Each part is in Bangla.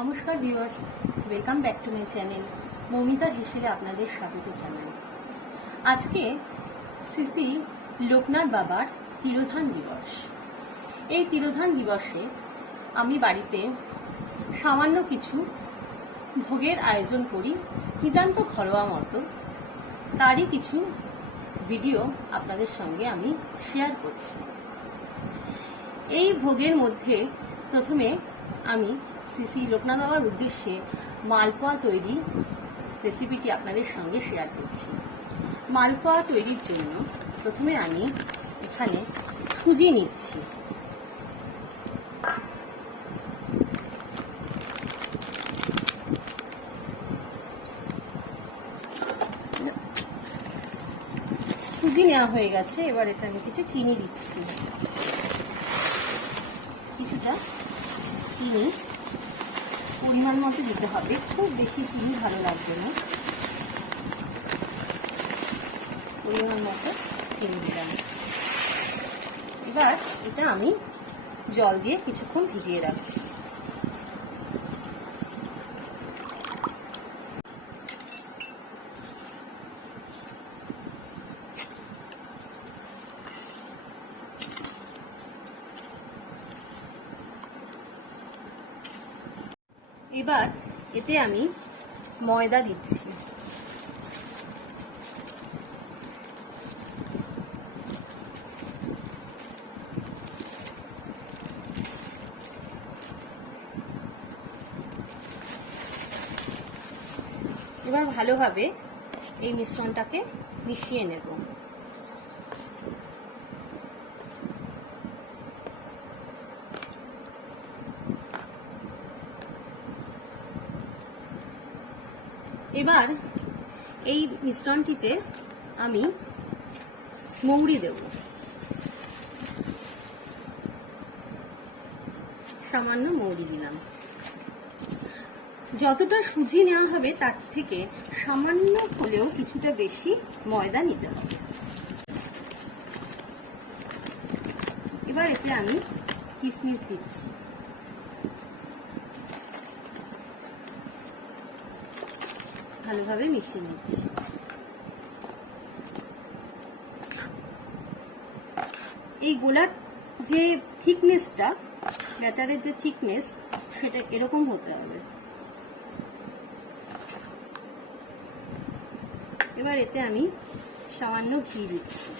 নমস্কার viewers, welcome back to my channel. মৌমিতার হেসেলে আপনাদের স্বাগত জানাই। আজকে শ্রী লোকনাথ বাবার তিরোধান দিবস। এই তিরোধান দিবসে আমি বাড়িতে সামান্য কিছু ভোগের আয়োজন করি, নিতান্ত ঘরোয়া মতো। তারই কিছু ভিডিও আপনাদের সঙ্গে আমি শেয়ার করছি। এই ভোগের মধ্যে প্রথমে আমি শ্রী লোকনাথ বাবার উদ্দেশ্যে মালপোয়া তৈরি রেসিপিটি আপনাদের সঙ্গে শেয়ার করছি। মালপোয়া তৈরির জন্য প্রথমে আমি এখানে সুজি নিচ্ছি। সুজি নেওয়া হয়ে গেছে, এবার এতে আমি কিছু চিনি দিচ্ছি। কিছুটা চিনি পরিমাণ মতো দিতে হবে, খুব বেশি চিনি ভালো লাগবে না। পরিমাণ মতো চিনি দিলাম। এবার এটা আমি জল দিয়ে কিছুক্ষণ ভিজিয়ে রাখছি। এবার এতে আমি ময়দা দিচ্ছি। এবার ভালোভাবে এই মিশ্রণটাকে মিশিয়ে নেব। এবার এই মিশ্রণটিতে আমি মৌরি দেব, সামান্য মৌরি দিলাম। যতটা সুজি নেওয়া হবে তার থেকে সামান্য হলেও কিছুটা বেশি ময়দা নিতে হবে। এবার এতে আমি কিশমিশ দিচ্ছি। ভালোভাবে মিশিয়ে নিচ্ছি। এই গোলার যে থিকনেসটা, ব্যাটারের যে থিকনেস, সেটা এরকম হতে হবে। এবার এতে আমি সামান্য ঘি দিচ্ছি।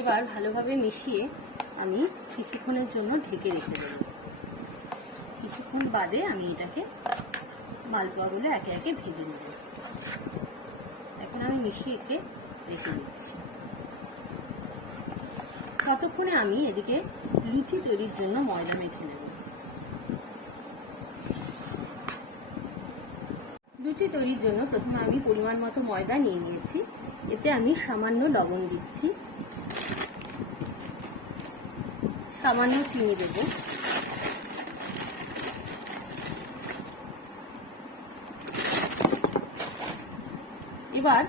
এবার ভালোভাবে মিশিয়ে আমি কিছুক্ষণের জন্য ঢেকে রেখে দেব। কিছুক্ষণ বাদে আমি এটাকে মালপোয়াগুলো একে একে ভেজে নেব। এখন আমি মিশিয়ে একে রেখে দিচ্ছি। ততক্ষণে আমি এদিকে লুচি তৈরির জন্য ময়দা মেখে নেব। লুচি তৈরির জন্য প্রথমে আমি পরিমাণ মতো ময়দা নিয়ে নিয়েছি। এতে আমি সামান্য লবণ দিচ্ছি, সামান্য চিনি দেব। এবার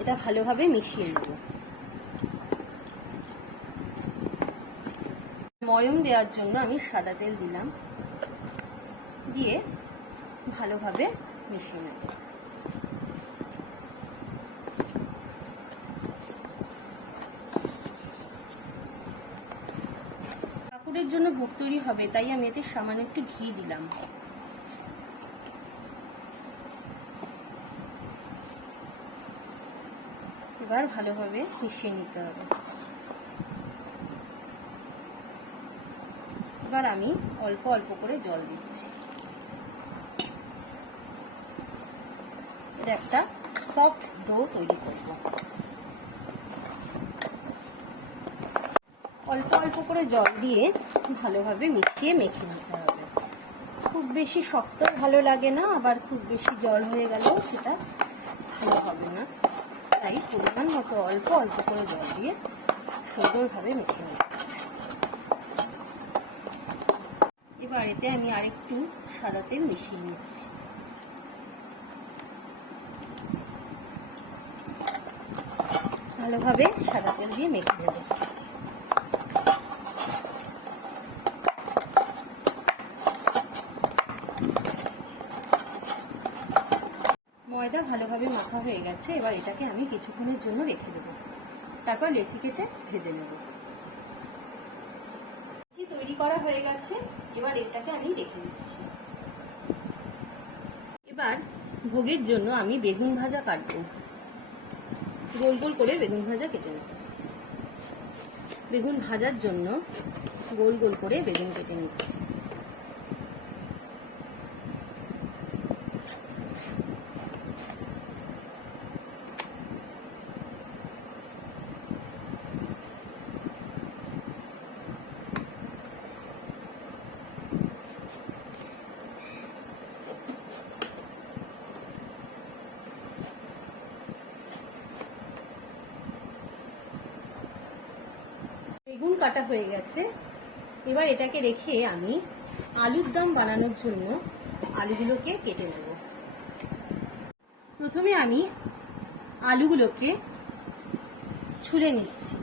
এটা ভালোভাবে মিশিয়ে নেব। ময়ম দেওয়ার জন্য আমি সাদা তেল দিলাম, দিয়ে ভালোভাবে মিশিয়ে নেব। ঠাকুরের জন্য ভোগ তৈরি হবে, তাই আমি এতে সামান্য একটু ঘি দিলাম। এবার ভালোভাবে মিশিয়ে নিতে হবে। এবার আমি অল্প অল্প করে জল দিচ্ছি। এটা একটা সফট ডো তৈরি করব। অল্প অল্প করে জল দিয়ে ভালোভাবে মিশিয়ে মেখে নিতে হবে। খুব বেশি শক্ত ভালো লাগে না, আবার খুব বেশি জল হয়ে গেলেও সেটা ভালো হবে না। তাই পরিমাণ মতো অল্প অল্প করে জল দিয়ে সুন্দরভাবে মেখে নেব। এবার এতে আমি আরেকটু সাদা তেল মিশিয়ে নিচ্ছি। ভালোভাবে সাদা তেল দিয়ে মেখে নেব। ময়দা ভালোভাবে মাখা হয়ে গেছে, এবার এটাকে আমি কিছুক্ষণের জন্য রেখে দেবো, তারপর লেচি কেটে ভেজে নেব। লেচি তৈরি করা হয়ে গেছে, এবার এটাকে আমি রেখে দিচ্ছি। এবার ভোগের জন্য আমি বেগুন ভাজা কাটবো, গোল গোল করে বেগুন ভাজা কেটে নেব। বেগুন ভাজার জন্য গোল গোল করে বেগুন কেটে নিচ্ছি। বেগুন কাটা হয়ে গেছে, এবার এটাকে রেখে আমি আলুর দম বানানোর জন্য আলুগুলোকে কেটে নেব। প্রথমে আমি আলুগুলোকে ছুলে নিচ্ছি।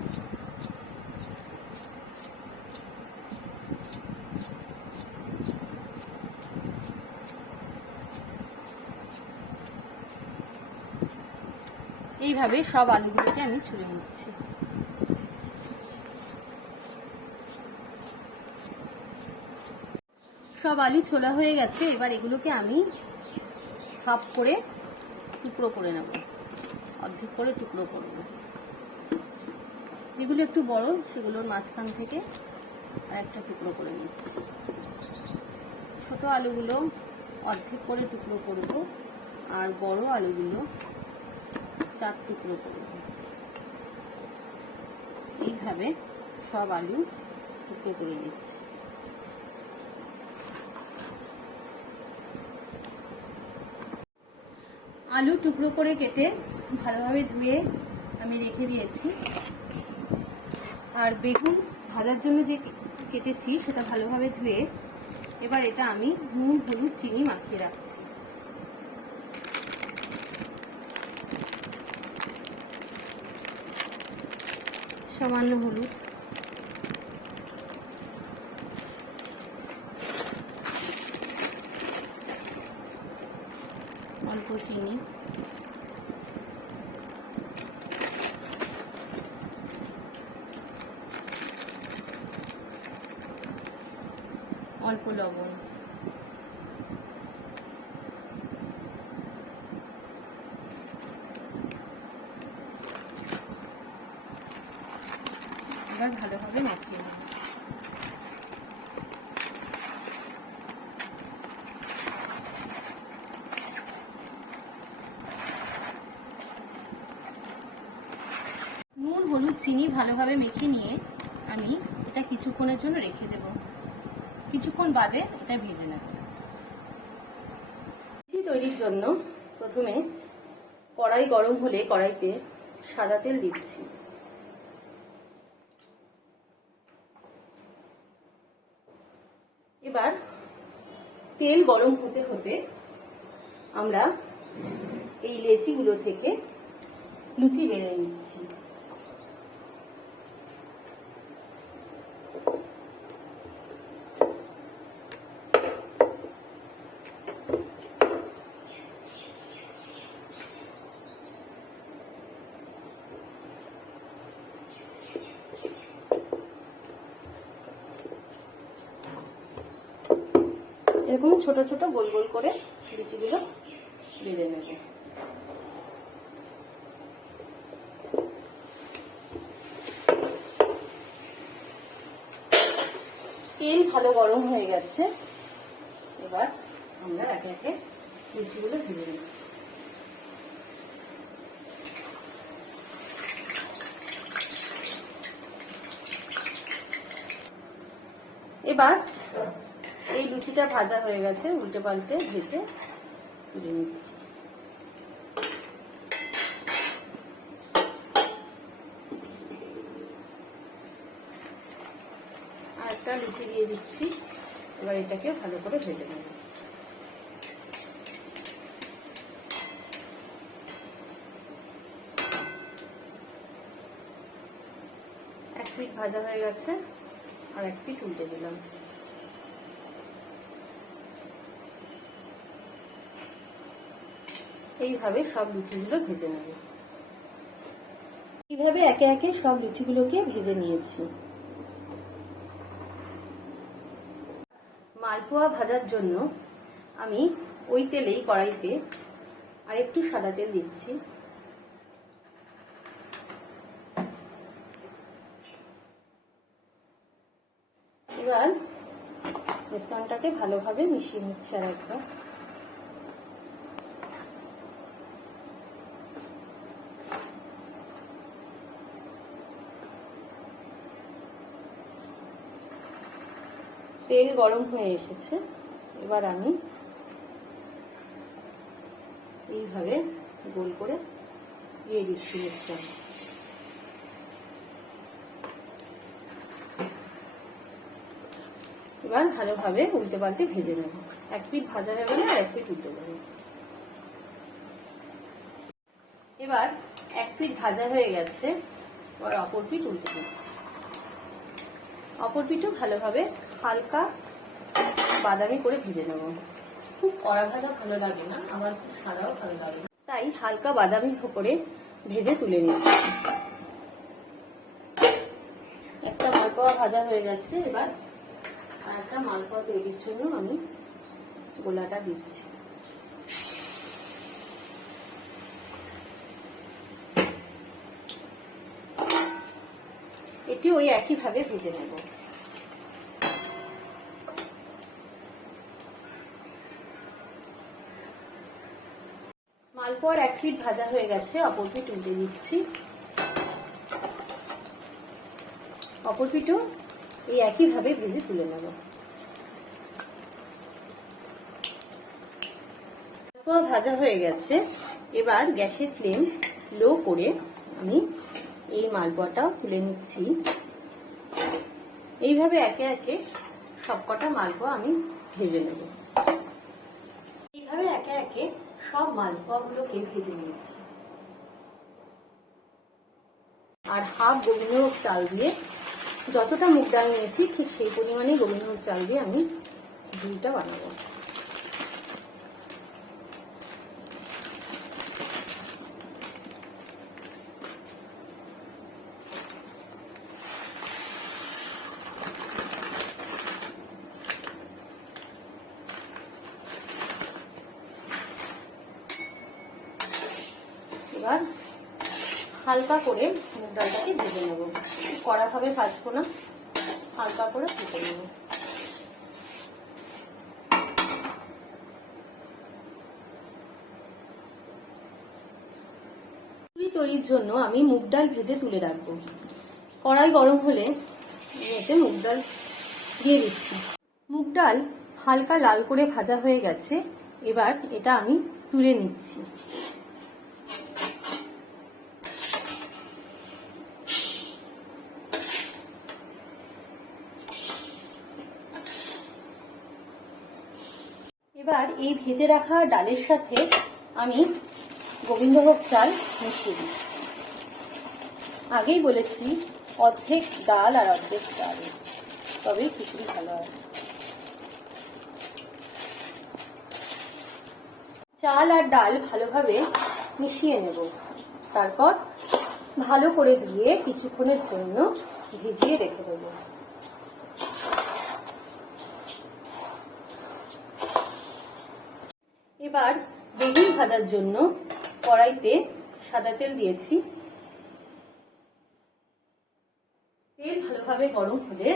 এইভাবে সব আলুগুলোকে আমি ছুলে নিচ্ছি। সব আলু ছোলা হয়ে গেছে, এবার এগুলোকে আমি হাফ করে টুকরো করে নেব, অর্ধেক করে টুকরো করব। যেগুলো একটু বড় সেগুলোর মাঝখান থেকে আর একটা টুকরো করে নিচ্ছি। ছোট আলুগুলো অর্ধেক করে টুকরো করব, আর বড় আলুগুলো 4 টুকরো করব। এইভাবে সব আলু টুকরো করে নিচ্ছি। আলু টুকরো করে কেটে ভালোভাবে ধুয়ে আমি রেখে দিয়েছি। আর বেগুন ভাজার জন্য যে কেটেছি সেটা ভালোভাবে ধুয়ে এবার এটা আমি নুন হলুদ চিনি মাখিয়ে রাখছি। সামান্য হলুদ, অল্প চিনি, অল্প লবণ, এবার ভালোভাবে মাখিয়ে নেব। নুন হলুদ চিনি ভালোভাবে মেখে নিয়ে আমি এটা কিছুক্ষণের জন্য রেখে দেব। কিছুক্ষণ বাদে এটা ভেজে নেব। লুচি তৈরির জন্য প্রথমে কড়াই গরম হলে কড়াইতে সাদা তেল দিচ্ছি। এবার তেল গরম হতে হতে আমরা এই লেচিগুলো থেকে লুচি বেলে নিচ্ছি। এরকম ছোট ছোট গোল গোল করে লুচিগুলো বেলে নেব। তেল ভালো গরম হয়ে গেছে, এবার আমরা একে একে লুচিগুলো ভেজে নিচ্ছি। এবার এই লুচিটা ভাজা হয়ে গেছে, উল্টে পাল্টে ভেজে তুলে নিচ্ছি। আর একটা লুচি দিয়ে দিচ্ছি, এবার এটাকে ভালো করে ভেজে নেব। পিঠ ভাজা হয়ে গেছে, আর এক পিঠ উল্টে দিলাম। এইভাবে সব লুচিগুলো ভেজে নেব। এইভাবে একে একে সব লুচিগুলোকে ভেজে নিয়েছি। মালপোয়া ভাজার জন্য আমি ওই তেলেই কড়াইতে আর একটু সাদা তেল দিচ্ছি। এবার মিশ্রণটাকে ভালোভাবে মিশিয়ে নিচ্ছি আর একবার। তেল গরম হয়ে এসেছে, এবার আমি এইভাবে গোল করে দিয়ে দিচ্ছি মিশ্রণ। এবার ভালোভাবে উল্টে পাল্টে ভেজে নেব। এক পিঠ ভাজা হয়ে গেলে আর এক পিঠ উল্টে দেব। এবার এক পিঠ ভাজা হয়ে গেছে, এবার অপর পিঠ উল্টে দিচ্ছি। অপর পিঠও ভালোভাবে হালকা বাদামি করে ভেজে নেব। খুব কড়া ভাজা ভালো লাগে না, আমার খুব সাদাও ভালো লাগে না, তাই হালকা বাদামি করে ভেজে তুলে নিচ্ছি। একটা মালপোয়া ভাজা হয়ে গেছে, এবার আর একটা মালপোয়া তৈরির জন্য আমি গোলাটা দিচ্ছি। এটি ওই একইভাবে ভেজে নেব। মালপোয়ার এক পিঠ ভাজা হয়ে গেছে, অপর পিঠ উল্টে দিচ্ছি। অপর পিঠও এই একইভাবে ভেজে তুলে নেব। মালপোয়া ভাজা হয়ে গেছে, এবার গ্যাসের ফ্লেম লো করে আমি এই মালপোয়াটাও তুলে নিচ্ছি। এইভাবে একে একে সবকটা মালপোয়া আমি ভেজে নেব। এইভাবে একে একে সব মালপোয়াগুলোকে ভেজে নিয়েছি। আর হাফ গোবিন্দভোগ চাল দিয়ে, যতটা মুগ ডাল নিয়েছি ঠিক সেই পরিমাণে গোবিন্দভোগ চাল দিয়ে আমি ঝুলটা বানাবো। এবার হালকা করে মুগ ডালটাকে ভেজে নেব। কড়া ভাবে ভাজবো না, হালকা করে ভেজে নেব। পুরি তৈরির জন্য আমি মুগ ডাল ভেজে তুলে রাখবো। কড়াই গরম হলে এতে মুগ ডাল দিয়ে দিচ্ছি। মুগ ডাল হালকা লাল করে ভাজা হয়ে গেছে, এবার এটা আমি তুলে নিচ্ছি। এবার এই ভেজে রাখা ডালের সাথে আমি গোবিন্দভোগ চাল মিশিয়ে দিচ্ছি। আগেই বলেছি অর্ধেক ডাল আর অর্ধেক চাল, তবেই খিচুড়ি ভালো হয়। চাল আর ডাল ভালোভাবে মিশিয়ে নেব, তারপর ভালো করে দিয়ে কিছুক্ষণের জন্য ভিজিয়ে রেখে দেবো। এবার বেগুন ভাজার জন্য কড়াইতে সাদা তেল দিয়েছি। তেল ভালোভাবে গরম হলে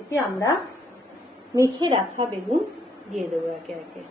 এতে আমরা মেখে রাখা বেগুন দিয়ে দেবো একে একে।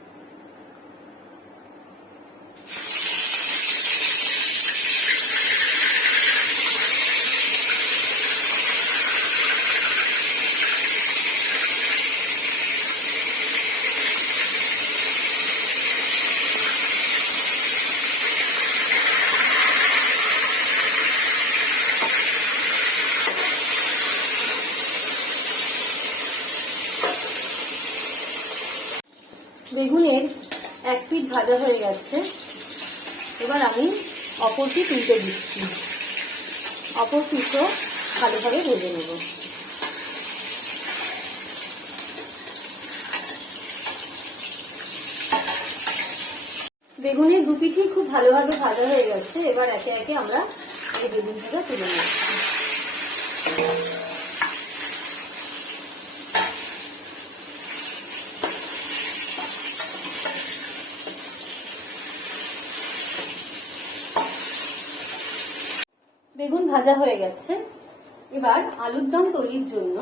বেগুনের এক পিঠ ভাজা হয়ে গেছে, এবার আমি অপর পিঠ উল্টে দিচ্ছি। অপর পিঠও ভালোভাবে ভেজে নেব। বেগুনের দু পিঠি খুব ভালোভাবে ভাজা হয়ে গেছে। এবার একে একে আমরা এই বেগুন ভাজা তুলে নিচ্ছি। বেগুন ভাজা হয়ে গেছে। এবার আলুর দম তৈরির জন্য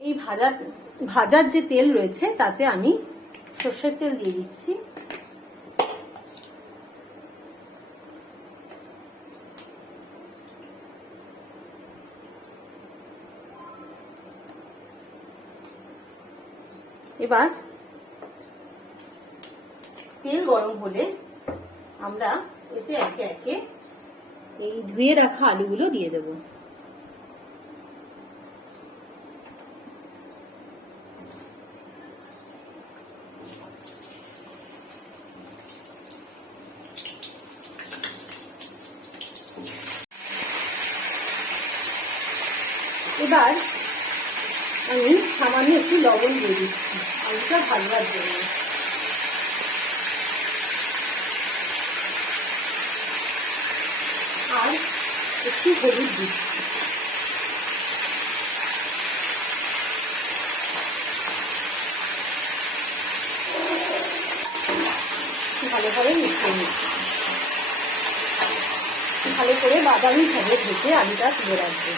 এই ভাজার যে তেল রয়েছে তাতে আমি সর্ষের তেল দিয়ে দিচ্ছি। এবার তেল গরম হলে আমরা এতে একে একে এই ধুয়ে রাখা আলুগুলো দিয়ে দেব। এবার আমি সামান্য একটু লবণ দিয়ে দিচ্ছি আলুটা ভাজবার জন্য। আর একটু হলুদ দিচ্ছি। ভালোভাবে মিশিয়ে নিচ্ছি। ভালো করে বাদামি ভাবে ভেজে আলুটা তুলে রাখবো।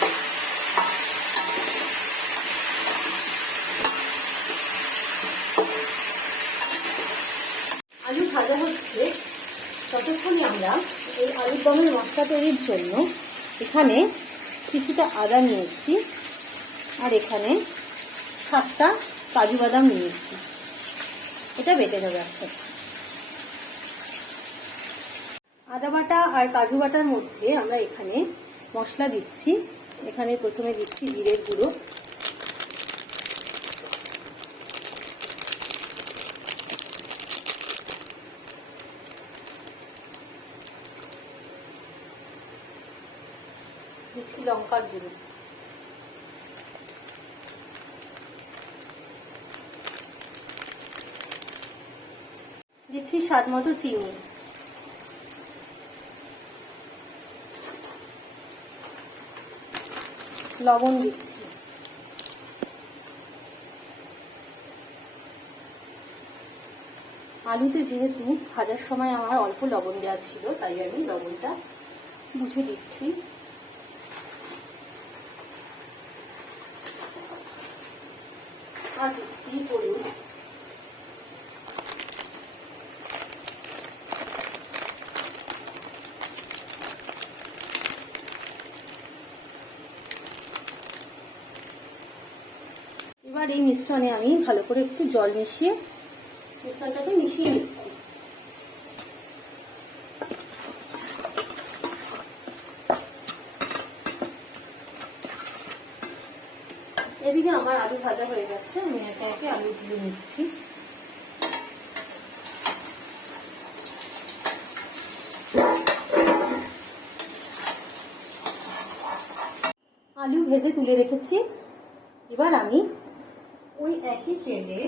আলু ভাজা হচ্ছে ততক্ষণে আমরা এই আলুর দমের মশলা তৈরির জন্য এখানে কিছুটা আদা নিয়েছি আর এখানে 7টা কাজু বাদাম নিয়েছি। এটা বেটে দেবো একসাথে। আদা বাটা আর কাজু বাটার মধ্যে আমরা এখানে মশলা দিচ্ছি। এখানে প্রথমে দিচ্ছি জিরের গুঁড়ো, দিচ্ছি লঙ্কার গুঁড়ো, দিচ্ছি স্বাদ মতো চিনি, লবণ দিচ্ছি। আলুতে যেহেতু ভাজার সময় আমার অল্প লবণ দেওয়া ছিল তাই আমি লবণটা বুঝে দিচ্ছি। আর দিচ্ছি হলুদ, এবার এই মিশ্রণে আমি ভালো করে একটু জল মিশিয়ে মিশ্রণটাকে মিশিয়ে নিচ্ছি। এদিকে আমার আলু ভাজা হয়ে গেছে। আমি একে একে আলু দিয়ে নিচ্ছি। আলু ভেজে তুলে রেখেছি। এবার আমি ওই একই তেলে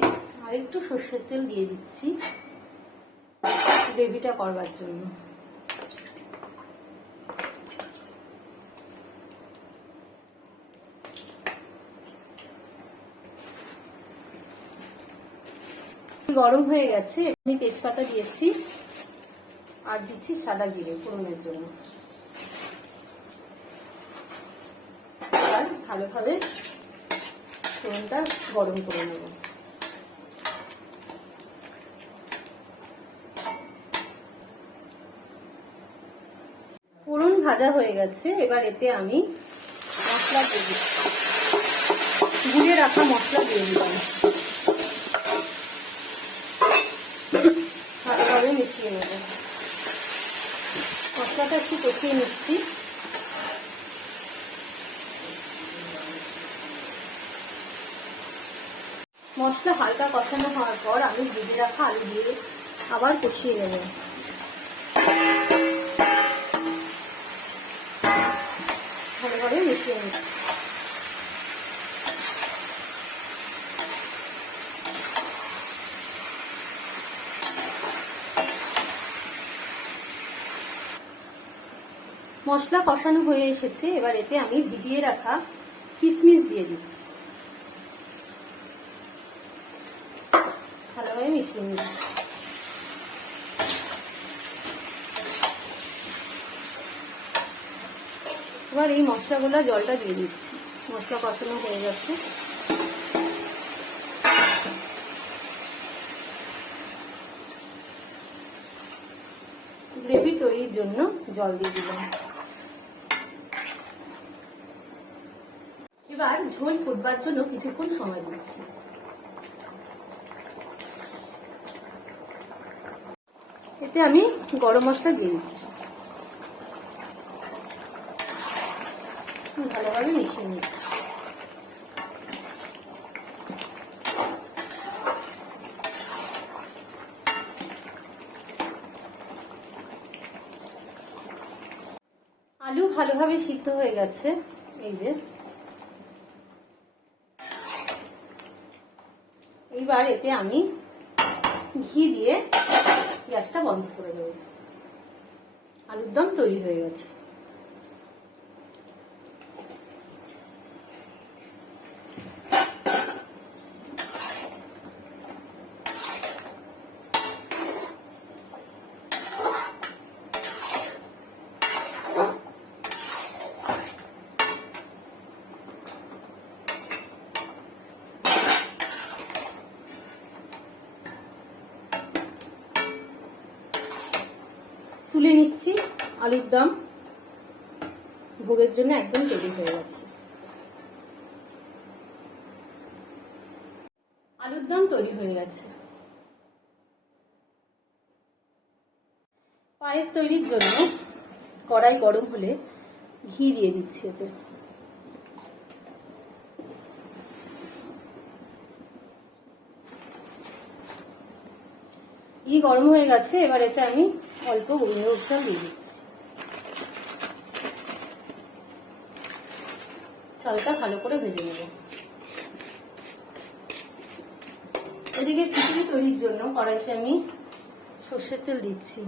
আরেকটু সর্ষের তেল দিয়ে দিচ্ছি গ্রেভিটা করবার জন্য। গরম হয়ে গেছে। আমি তেজপাতা দিয়েছি আর দিচ্ছি সাদা জিরে ফোড়নের জন্য। ভালোভাবে ফোড়নটা গরম করে নেব। ফোড়ন ভাজা হয়ে গেছে। এবার এতে আমি মশলা দিয়ে দিচ্ছি। গুঁড়ে রাখা মশলা দিয়ে দিলাম। ভালোভাবে মিশিয়ে নেব। মশলাটা একটু কষিয়ে নিচ্ছি। মশলা হালকা কষানো হওয়ার পর আমি ভেজে রাখা আলু দিয়ে আবার কষিয়ে নেব। মশলা কষানো হয়ে এসেছে, এবার এতে আমি ভিজিয়ে রাখা কিশমিশ দিয়ে দিচ্ছি, ভালোভাবে মিশিয়ে নিচ্ছি। এবার এই মশলাগুলো জলটা দিয়ে দিচ্ছি, মশলা কষানো হয়ে যাচ্ছে। গ্রেভি তৈরির জন্য জল দিয়ে দিলাম। এবার ঝোল ফুটবার জন্য কিছুক্ষণ সময় দিচ্ছি। এতে আমি গরম মশলা দিয়ে দিচ্ছি, ভালোভাবে মিশিয়ে নিচ্ছি। আলু ভালোভাবে সিদ্ধ হয়ে গেছে, এই যে। এইবার এতে আমি ঘি দিয়ে গ্যাসটা বন্ধ করে দেব। আলুর দম তৈরি হয়ে গেছে। তুলে নিচ্ছি। আলুর দম ভোগের জন্য একদম তৈরি হয়ে গেছে। আলুর দম তৈরি হয়ে গেছে। পায়েস তৈরির জন্য কড়াই গরম হলে ঘি দিয়ে দিচ্ছি এতে। ঘি গরম হয়ে গেছে, এবার এতে আমি অল্প গোবিন্দভোগ চাল দিয়ে দিচ্ছি। চালটা ভালো করে ভেজে নেব। এদিকে খিচুড়ি তৈরির জন্য কড়াইতে আমি সর্ষের তেল দিচ্ছি।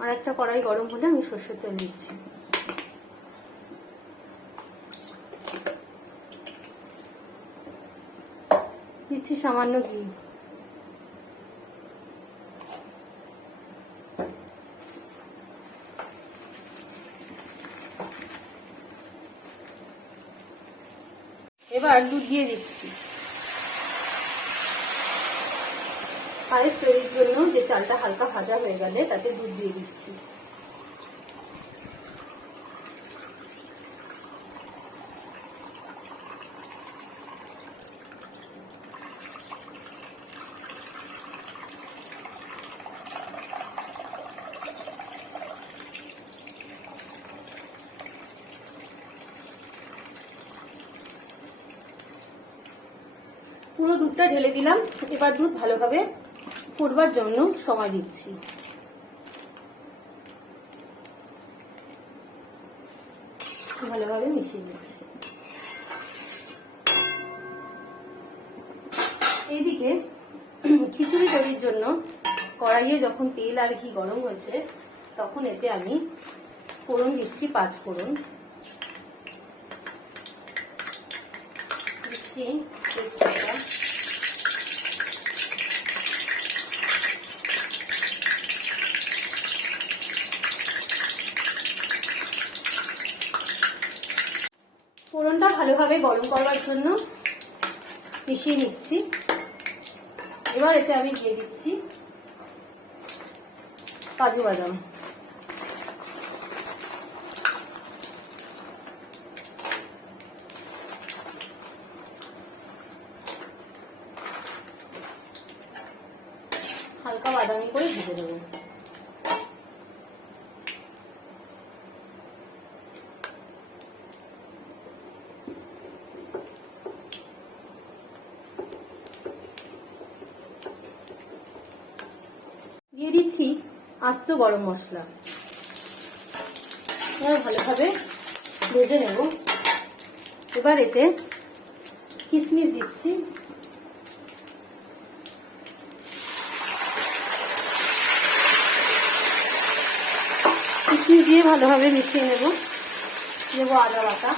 আর একটা কড়াই গরম হলে আমি সর্ষের তেল দিচ্ছি। দিচ্ছি সামান্য ঘি। এবার দুধ দিয়ে দিচ্ছি। পায়েস তৈরির জন্য যে চালটা হালকা ভাজা হয়ে গেলে তাতে দুধ দিয়ে দিচ্ছি। পুরো দুধটা ঢেলে দিলাম। এবার দুধ ভালোভাবে ফুটবার জন্য সময় দিচ্ছি। ভালোভাবে মিশিয়ে দিচ্ছি। এইদিকে খিচুড়ি তৈরির জন্য কড়াইয়ে যখন তেল আর ঘি গরম হয়েছে তখন এতে আমি ফোড়ন দিচ্ছি, 5 ফোড়ন দিচ্ছি, তেজপাতা, ফোড়নটা ভালোভাবে গরম করবার জন্য মিশিয়ে নিচ্ছি। এবার এতে আমি দিয়ে দিচ্ছি কাজু বাদাম, হালকা বাদামি করে ভেজে দেবো। দিয়ে দিচ্ছি আস্ত গরম মশলা। এবার ভালোভাবে ভেজে নেব। এবার এতে কিশমিশ দিচ্ছি, কিশমিশ দিয়ে ভালোভাবে মিশিয়ে নেব। দেবো আদা বাটা,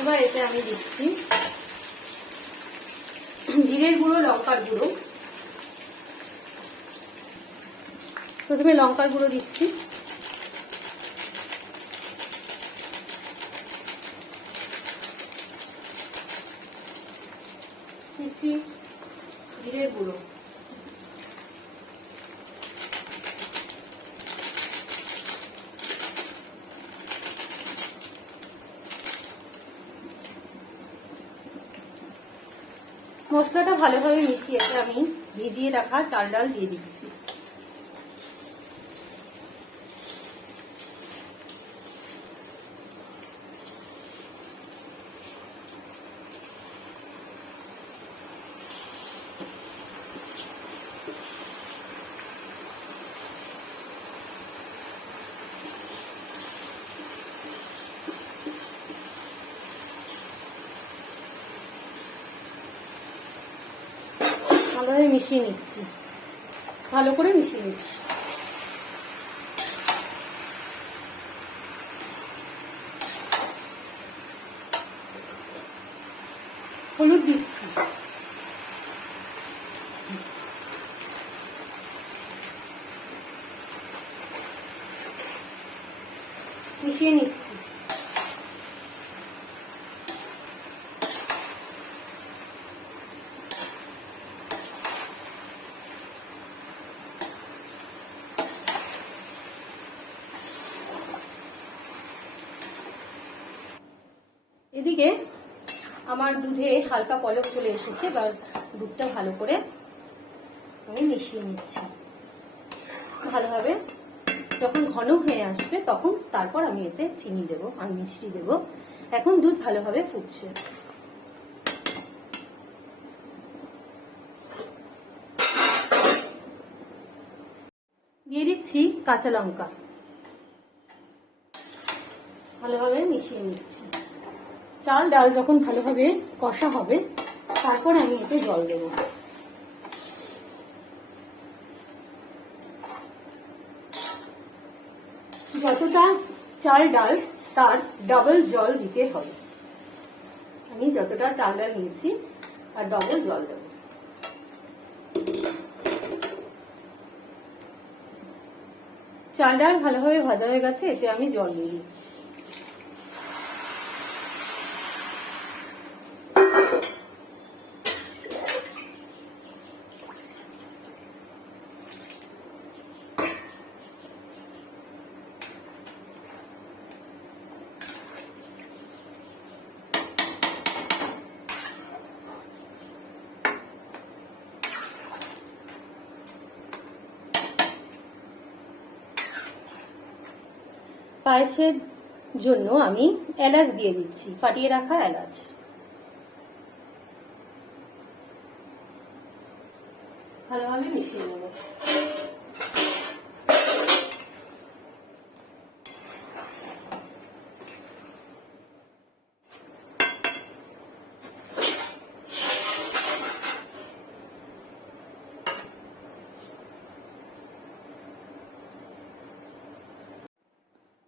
এবার এতে আমি দিচ্ছি জিরের গুঁড়ো, লঙ্কার গুঁড়ো। প্রথমে লঙ্কার গুঁড়ো দিচ্ছি, দিচ্ছি জিরের গুঁড়ো, মশলাটা ভালোভাবে মিশিয়ে আমি ভিজিয়ে রাখা চাল ডাল দিয়ে দিচ্ছি। ভালোভাবে মিশিয়ে নিচ্ছি, ভালো করে মিশিয়ে নিচ্ছি। হলুদ দিচ্ছি, মিশিয়ে নিচ্ছি। এদিকে আমার দুধে হালকা পলক চলে এসেছে, এবার দুধটা ভালো করে আমি মিশিয়ে নিচ্ছি ভালোভাবে। যখন ঘন হয়ে আসবে তখন তারপর আমি এতে চিনি দেব আর মিষ্টি দেব। এখন দুধ ভালোভাবে ফুটছে। দিয়ে দিচ্ছি কাঁচা লঙ্কা, ভালোভাবে মিশিয়ে নিচ্ছি। চাল ডাল যখন ভালোভাবে কষা হবে তারপর আমি এতে জল দেব। যতটা চাল ডাল তার ডবল জল দিতে হবে। আমি যতটা চাল ডাল নিয়েছি আর ডবল জল দেব। চাল ডাল ভালোভাবে ভাজা হয়ে গেছে, এতে আমি জল দিয়ে দিচ্ছি। পায়েসের জন্য আমি এলাচ দিয়ে দিচ্ছি, ফাটিয়ে রাখা এলাচ। ভালোভাবে মিশিয়ে নেব।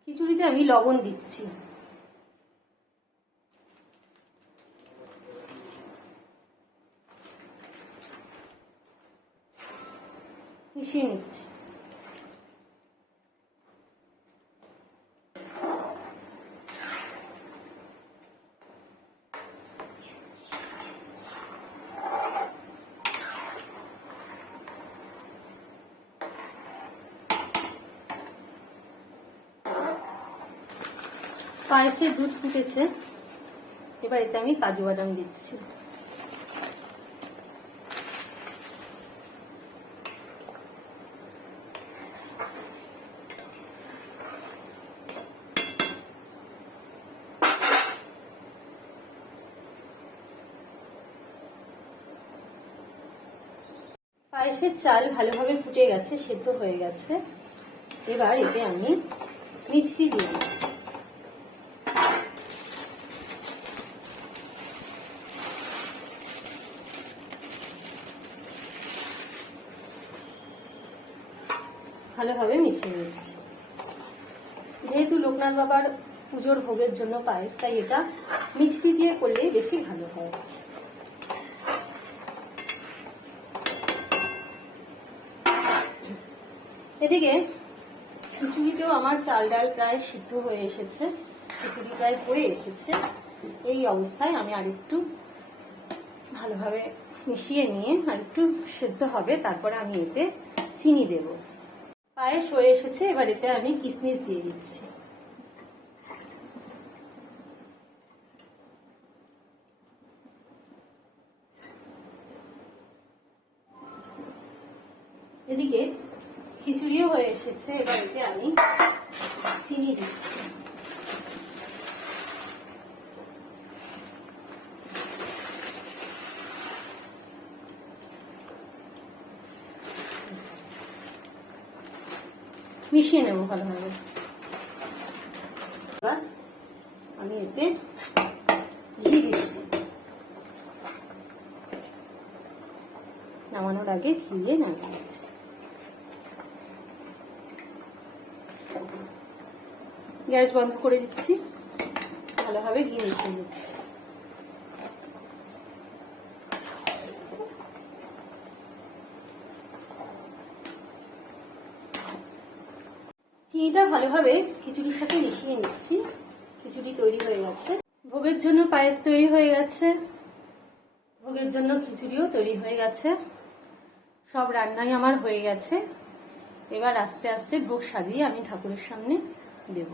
খিচুড়িতে আমি লবণ দিচ্ছি, মিশিয়ে নিচ্ছি। পায়েসে দুধ ফুটেছে, এবার এতে আমি কাজু বাদাম দিচ্ছি। পায়েসের চাল ভালোভাবে ফুটে গেছে, সেদ্ধ হয়ে গেছে। এবার এতে আমি মিষ্টি দিয়ে দিচ্ছি। ভালোভাবে মিশিয়ে নিচ্ছি। যেহেতু লোকনাথ বাবার পুজোর ভোগের জন্য পায়েস, তাই এটা মিষ্টি দিয়ে করলে বেশি ভালো হয়। এদিকে খিচুড়িতেও আমার চাল ডাল প্রায় সিদ্ধ হয়ে এসেছে, খিচুড়ি প্রায় হয়ে এসেছে। এই অবস্থায় আমি আরেকটু ভালোভাবে মিশিয়ে নিয়ে আরেকটু সেদ্ধ হবে, তারপরে আমি এতে চিনি দেব। পায়েস হয়ে এসেছে, এবার এতে আমি কিশমিশ দিয়ে দিচ্ছি। এদিকে খিচুড়িও হয়ে এসেছে, এবার এতে আমি চিনি দিচ্ছি। মিশিয়ে নেব ভালোভাবে। এবার আমি এতে ঘি দিচ্ছি। নামানোর আগে ঘি দিয়ে নামিয়ে দিচ্ছি। গ্যাস বন্ধ করে দিচ্ছি, ভালোভাবে ঘি মিশিয়ে দিচ্ছি। চিনিটা ভালোভাবে খিচুড়ির সাথে মিশিয়ে নিচ্ছি। খিচুড়ি তৈরি হয়ে গেছে, ভোগের জন্য পায়েস তৈরি হয়ে গেছে, ভোগের জন্য খিচুড়িও তৈরি হয়ে গেছে। সব রান্নাই আমার হয়ে গেছে। এবার আস্তে আস্তে ভোগ সাজিয়ে আমি ঠাকুরের সামনে দেব।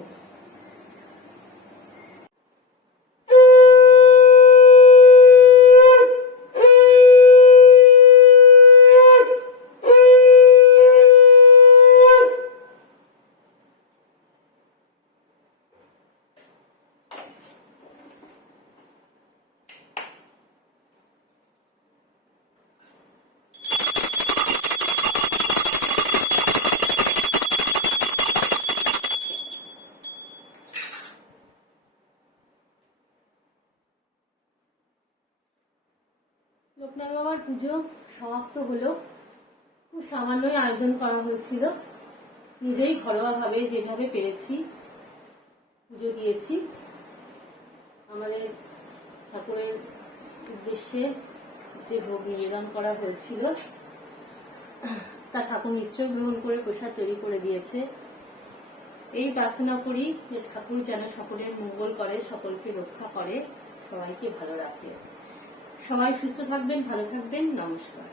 লোকনাথ বাবার পুজো সমাপ্ত হলো। খুব সামান্যই আয়োজন করা হয়েছিল, নিজেই ঘরোয়াভাবে যেভাবে পেরেছি পুজো দিয়েছি। আমাদের ঠাকুরের উদ্দেশ্যে যে ভোগ নিবেদন করা হয়েছিল তা ঠাকুর নিশ্চয় গ্রহণ করে প্রসাদ তৈরি করে দিয়েছে। এই প্রার্থনা করি যে ঠাকুর যেন সকলের মঙ্গল করে, সকলকে রক্ষা করে, সবাইকে ভালো রাখে। সবাই সুস্থ থাকবেন, ভালো থাকবেন। নমস্কার।